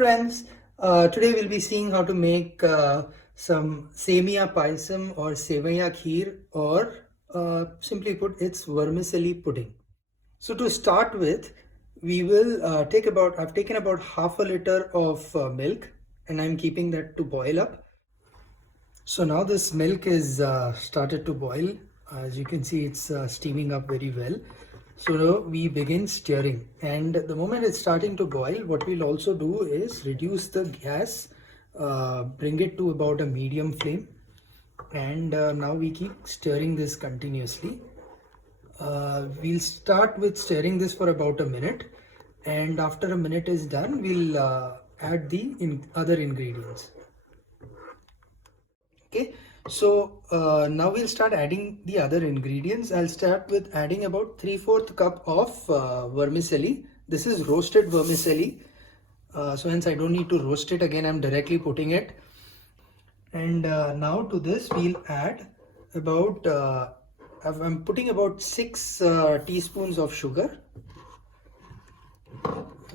friends, today we'll be seeing how to make some Semia Payasam or Sevaiya Kheer, or simply put, it's vermicelli pudding. So to start with, we will I've taken about half a liter of milk, and I'm keeping that to boil up. So now this milk is started to boil. As you can see, it's steaming up very well. So we begin stirring, and the moment it's starting to boil, what we'll also do is reduce the gas, bring it to about a medium flame, and now we keep stirring this continuously. We'll start with stirring this for about a minute, and after a minute is done, we'll add the other ingredients. Okay, so now we'll start adding the other ingredients. I'll start with adding about 3/4 cup of vermicelli. This is roasted vermicelli, so hence I don't need to roast it again. I'm directly putting it. And now to this we'll add about I'm putting about 6 teaspoons of sugar.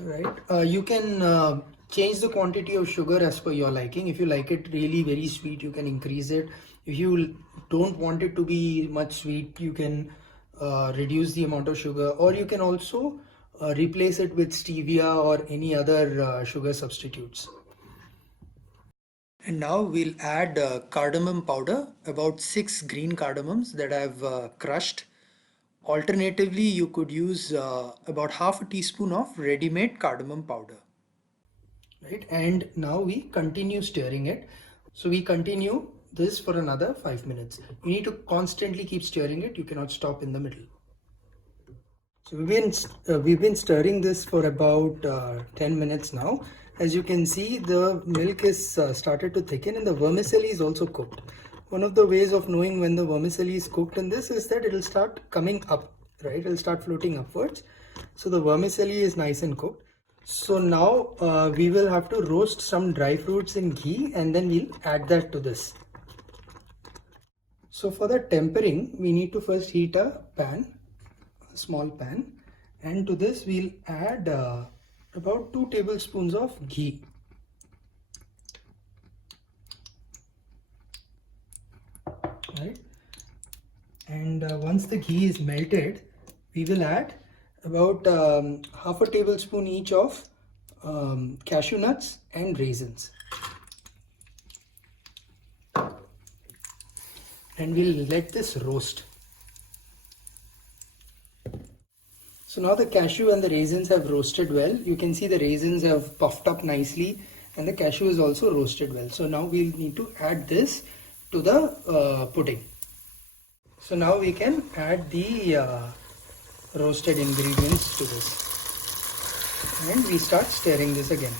Right, you can change the quantity of sugar as per your liking. If you like it really very sweet, you can increase it. If you don't want it to be much sweet, you can reduce the amount of sugar, or you can also replace it with stevia or any other sugar substitutes. And now we'll add cardamom powder, about 6 green cardamoms that I've crushed. Alternatively, you could use about half a teaspoon of ready-made cardamom powder. Right, and now we continue stirring it. So we continue this for another 5 minutes. You need to constantly keep stirring it. You cannot stop in the middle. So we've been stirring this for about 10 minutes now. As you can see, the milk is started to thicken, and the vermicelli is also cooked. One of the ways of knowing when the vermicelli is cooked in this is that it will start coming up, right? It will start floating upwards. So the vermicelli is nice and cooked. So now we will have to roast some dry fruits in ghee, and then we'll add that to this. So for the tempering, we need to first heat a pan, a small pan, and to this we'll add about 2 tablespoons of ghee. Right, and once the ghee is melted, we will add about half a tablespoon each of cashew nuts and raisins, and we'll let this roast. So now the cashew and the raisins have roasted well. You can see the raisins have puffed up nicely, and the cashew is also roasted well. So now we'll need to add this to the pudding. So now we can add the roasted ingredients to this, and we start stirring this again.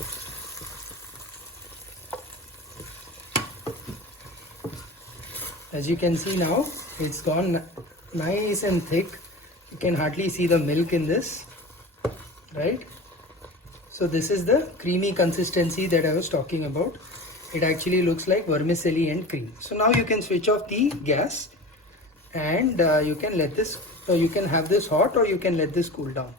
As you can see now, it's gone nice and thick. You can hardly see the milk in this, right? So this is the creamy consistency that I was talking about. It actually looks like vermicelli and cream. So now you can switch off the gas, and you can let this you can have this hot, or you can let this cool down.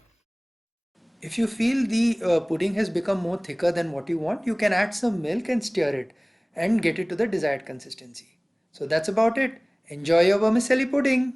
If you feel the pudding has become more thicker than what you want, you can add some milk and stir it and get it to the desired consistency. So that's about it. Enjoy your vermicelli pudding.